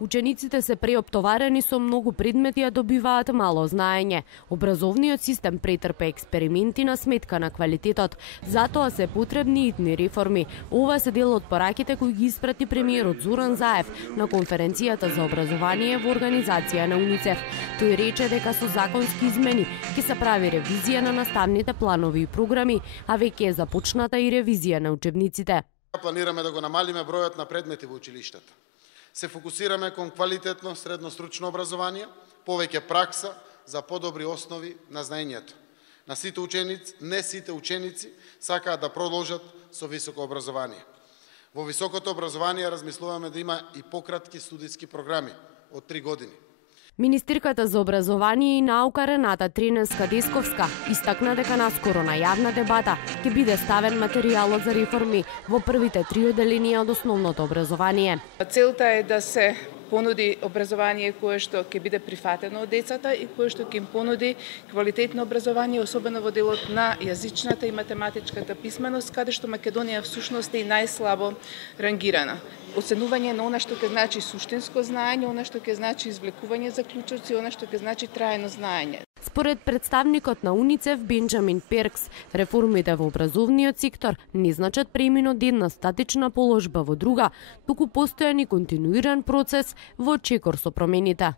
Учениците се преоптоварени со многу предмети, а добиваат мало знаење. Образовниот систем претрпе експерименти на сметка на квалитетот. Затоа се потребни итни реформи. Ова се дел од пораките кои ги испрати премиерот Зоран Заев на конференцијата за образование во организација на УНИЦЕФ. Тој рече дека со законски измени ќе се прави ревизија на наставните планови и програми, а веќе е започната и ревизија на учебниците. Планираме да го намалиме бројот на предмети во училиштата. Се фокусираме кон квалитетно средно-стручно образование, повеќе пракса за подобри основи на знаењето. Не сите ученици сакаат да продолжат со високо образование. Во високото образование размислуваме да има и пократки студиски програми од 3 години. Министерката за образование и наука Рената Треневска-Десковска истакна дека наскоро на јавна дебата ќе биде ставен материјалот за реформи во првите 3 оделенија од основното образование. Целта е да се понуди образование кое што ќе биде прифатено од децата и кое што ќе им понуди квалитетно образование, особено во делот на јазичната и математичката писменост, каде што Македонија всушност е најслабо рангирана. Оценување на она што ќе значи суштинско знаење, она што ќе значи извлекување заклучоци, она што ќе значи трајно знаење. Според представникот на УНИЦЕФ Бенџамин Перкс, реформите во образовниот сектор не значат премин од една статична положба во друга, туку постојан и континуиран процес во чекор со промените.